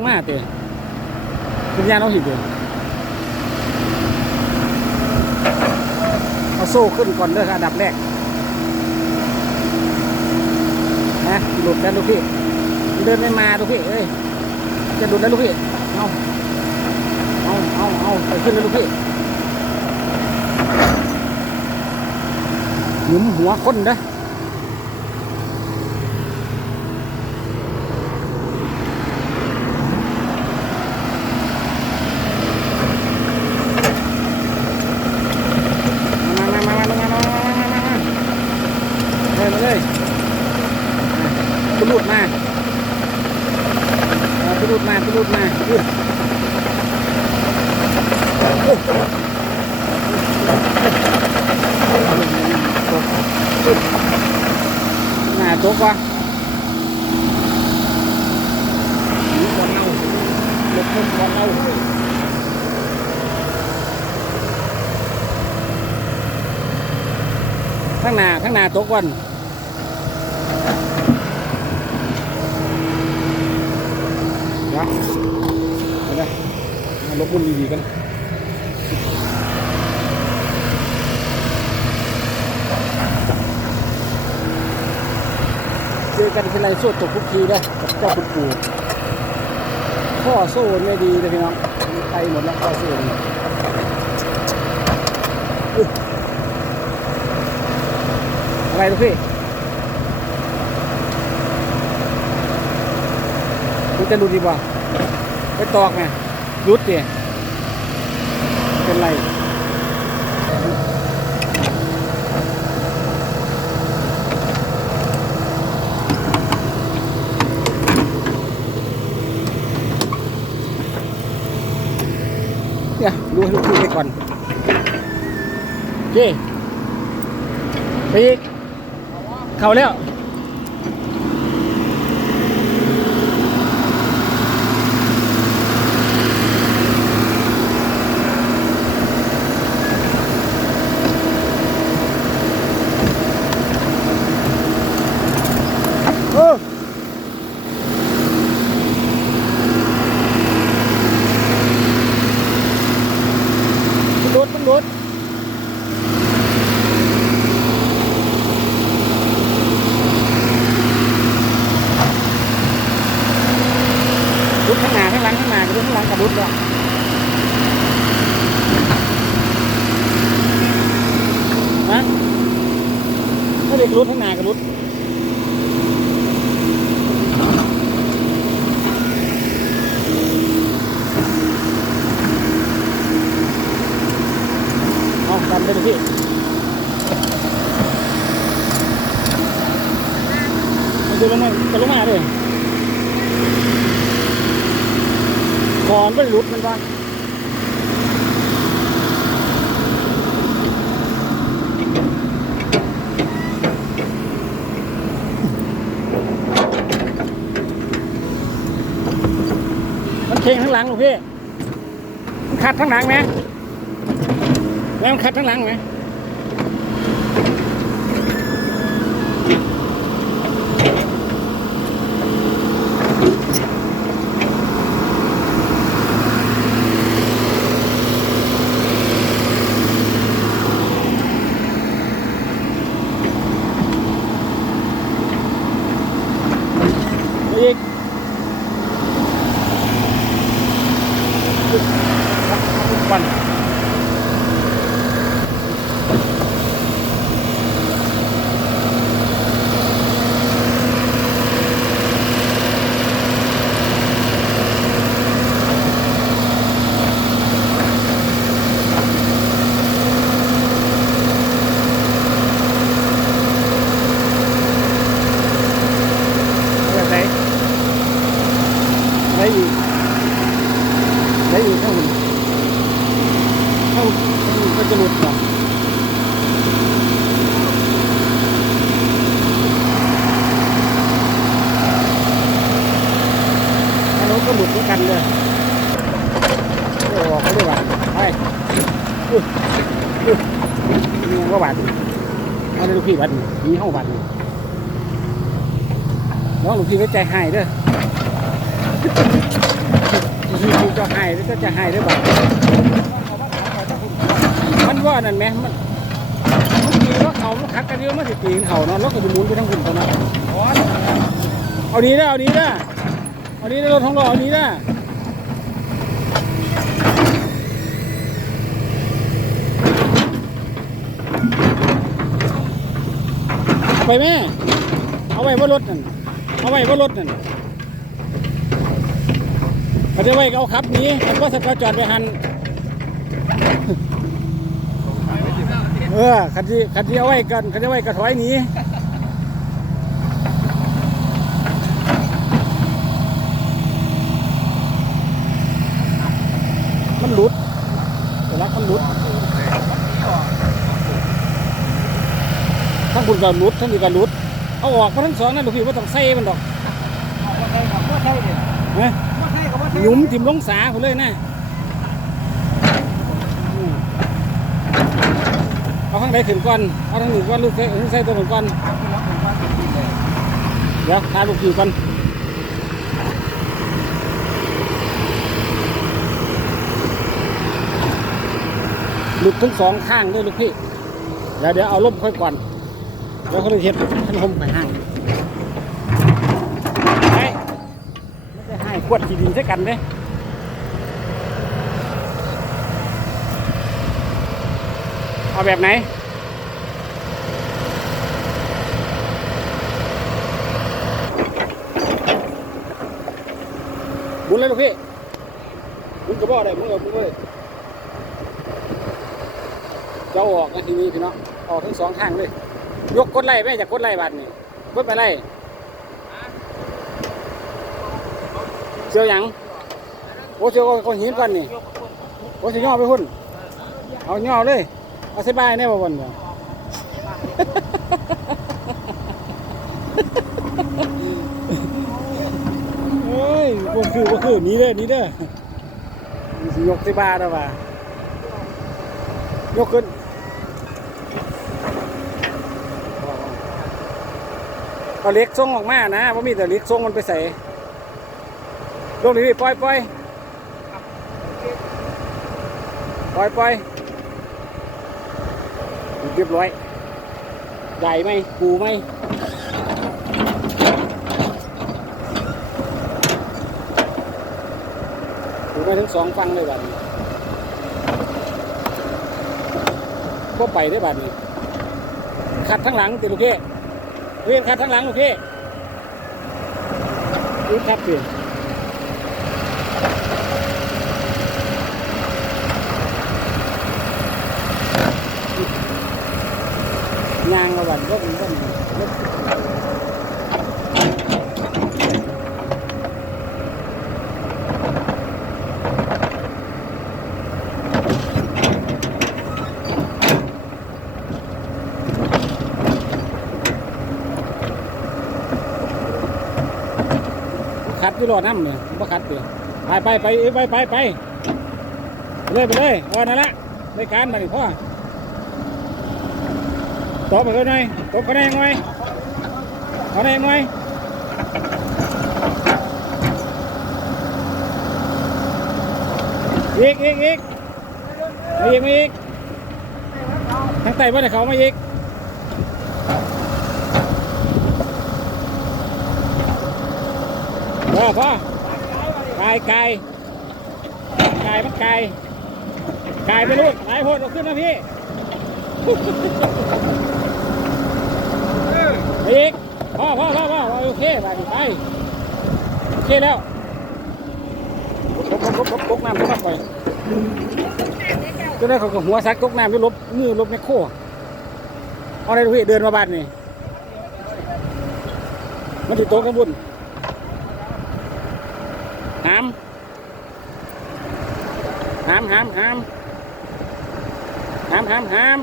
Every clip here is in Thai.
งมาเตะคุณยาน้องหินเตะเอาโซ่ขึ้นก่อนเด้ออันดับแรกนะหลุดกันลูกพี่เดินไม่มาลูกพี่เอ้ยจะหลุดแล้วลูกพี่เอาเอาเอาเอาไปขึ้นเลยลูกพี่หยุมหัวคนเด้อ là tốt quá. Còn lâu một không còn lâu thằng nào thằng nào tốt quần đó. ลบมุนดีๆกันเจอกันทีไรสู้ตกทุกทีเลยกับเจ้าคุณปู่ข้อโซ่ไม่ดีเลยพี่น้องไปหมดแล้วข้อโซ่เนี่ยอุ๊ยอะไรลูกพี่คุณจะดูดีกว่าไปตอกไง รุดดิเป็นไรเนี่ยดูให้ลูกพี่ไปก่อนโอเคไปอีก เข้าแล้ว รุดอะนะถ้าเด็กรุดข้น้าก็รุด อนก็หลุดมันว่ามันเข่งข้างหลังหรอพี่มันขัดข้างหลังไหมแล้วมันขัดข้างหลังไหมไปอีกวัน แบบไหนไหนอีกไหนอีกข้างบนข้างบนก็จะหลุดเหรอถ้าเราก็หลุ ดด้วยกันเลยโอ้เขาเรียว่าไปอุ๊ยอุ๊ยนี่ก็บาดเอาในลูกพี่บาดนี่ห้องบาดน้องลวงพี่ไว้ใจหายเด้อคือคือจะให้หรือก็จะห้หรือเปล่ามันว่านั่นไหมมันมันตีว่าเขามันคักกันเยอะมันสิตีเขาเนาะแล้วก็จะหมุนไปทั้งหุ่นตอนนั้นเอาดีนะเอาดีนะเอาดีนะรถท้องรอเอาดีนะเอาไปแม่เอาไว้ว่ารถนั่นเอาไว้ว่ารถนั่นเขาจะไว้เอาขับหนี้มันก็สกาจอดไปหันเออคันที่คันที่เอาไว้กันคันที่เอาไว้กระถอยหนี้มันหลุดแต่ลักมันหลุด ทั้งคุณก็หลุดทั้งนี้ก็หลุดเอาออกมาทั้งสองนั่นลูกพี่ว่าต้องใส่มันดอกเฮ้ยหยุมทิมลงสาผมเลยนะอืมเอาข้างใดขึ้นก่อนเอาทางหนึ่งก่อนลูกใส่ลูกใส่ตัวหนึ่งก่อนเดี๋ยวทาลูกอยู่ก่อนหลุดทั้งสองข้างด้วยลูกพี่เดี๋ยวเดี๋ยวเอาล่มค่อยก่อน เดี๋ยวเขาเลยเห็ดท่านหมไปห้างไปไม่ได้ให้ขวดขีดินใช้กันเด้เอาแบบไหนหมุนเลยลูกพี่หมุนกระบอกได้หมุนเอาหมุนเลยเจะเอาออกนะทีนี้พี่น้องออกทั้งสองข้างเลย ยกกดไล่ไหมจากกดไล่บัตรนี่กดไปไล่เชียวหยังโอ้เชียวก็หินก่อนนี่โอ้เชียวย่อไปหุ่นเอาย่อเลยเอาสบายแน่บ่วันเดียวเฮ้ยบ่คือบ่คือนี่เด้อนี่เด้อมันสิยกสบายแล้วว่ายกขึ้น เอาเล็กส่งออกมานะว่ามีแต่เล็กส่งมันไปใส่ลงดิพี่ปล่อยปล่อยปล่อยปล่อยเรียบร้อยใหญ่ไหมปูไหมปูไปถึงสองฟังเลยบัดนี้ก็ไปได้บัดนี้ขัดทั้งหลังติลูกเก้ เรียนขัดทั้งหลังลูกเก้รีบขับพี่น ยางระหว่างรถมันรถ ขัดที่รอน้ำเนี่ยบ่ขัดเดียวไปไปไปไปไปไปเลยไปเลยเอานั่นละในการมาดิพ่อตบไปก็หน่อยตบก็ได้หน่อยก็ได้หน่อยอีกอีกอีกมาอีกมาอีกทางใต้บ้านเขามาอีก พ่อพ่อกายกายกายมันกายกายไปลูกหลโพดเอาขึ้นนะพี่ไปอีกพ่อพ่อพ่อพ่อโอเคไปไปโอเคแล้วกกกกกกน้ำเข้าไปจนได้เขาก็หัวซักกกน้ำด้วยลบมือลบในโค้เอาอะไรดูพี่เดินมาบ้านนี่มันติดโต๊ะข้างบน หามหามหามหามหามหามหาม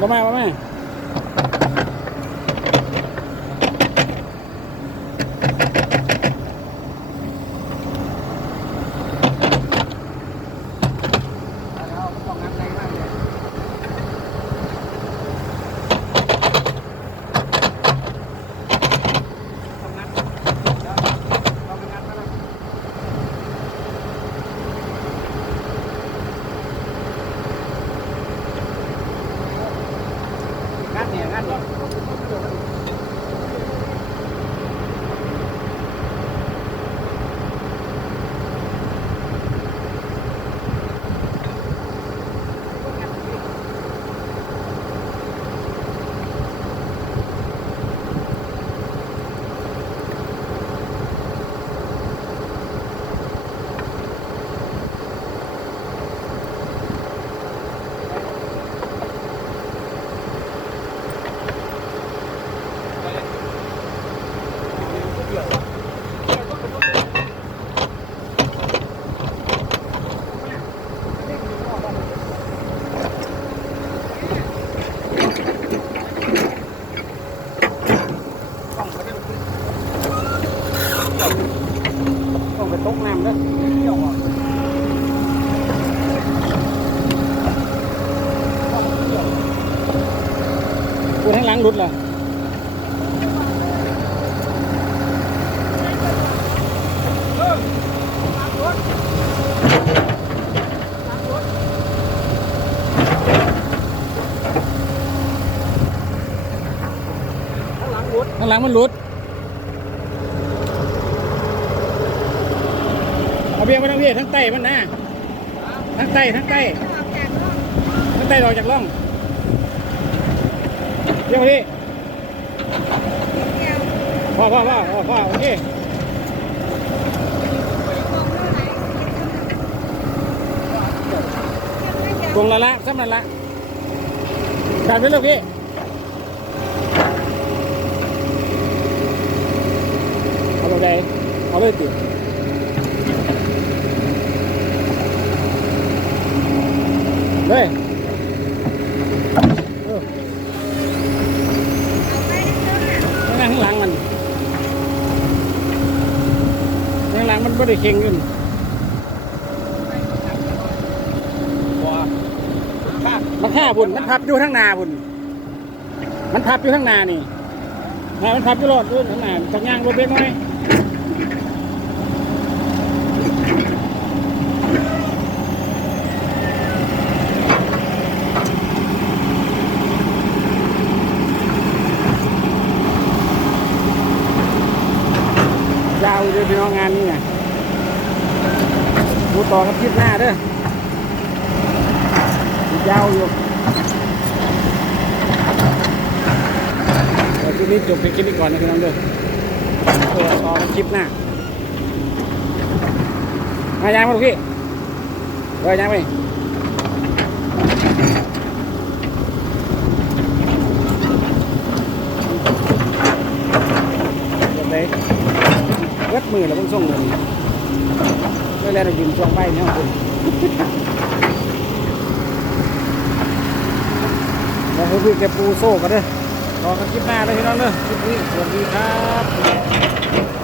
มาไหมมาไหม งานเนี่ย ต้องไปตกน้ำแล้วเกี่ยวอะกูทั้ งหลังหลุดเหรอข้างหลังมันหลุดเอาเบียงมาทั้งพี่ทั้งไตมันนะทั้งไตทั้งไตทั้งไตออกจากร่อง เบียงมาพี่พ่อพ่อพ่อพ่อพ่อโอเคตรงละละซ้ำละละการไปเลยพี่เอาไปไหนเอาไปติเลยเออนั่งข้างหลังมันข้างหลังมัน ไม่ได้เข่งขึ้นมันฆ่าบุญมันพับอยู่ทั้งนาบุญมันพับอยู่ทั้งนานี่นามันพับอยู่รอดด้วยทั้งนาต้องย่างรถเบรกน่อยยาวเลยพี่น้องงานนี้ไงูต่อกับคลิปหน้าเด้อยาวอยู่วคลิปนี้จบเพียงแค่นี้ก่อนนะพี่น้องเด้อเพื่อต่อกันคลิปหน้ามายางมาลูกพี่เออยางไปเดี๋ยวไปเวดมือแล้วต้องส่งเงิน เวลาเรายืนช่วงใบเนี่ยคุณแล้วให้พี่แกปูโซ่กันเด้อรอกันคลิปหน้าเลยพี่น้องเด้อคลิปนี้สวัสดีครับ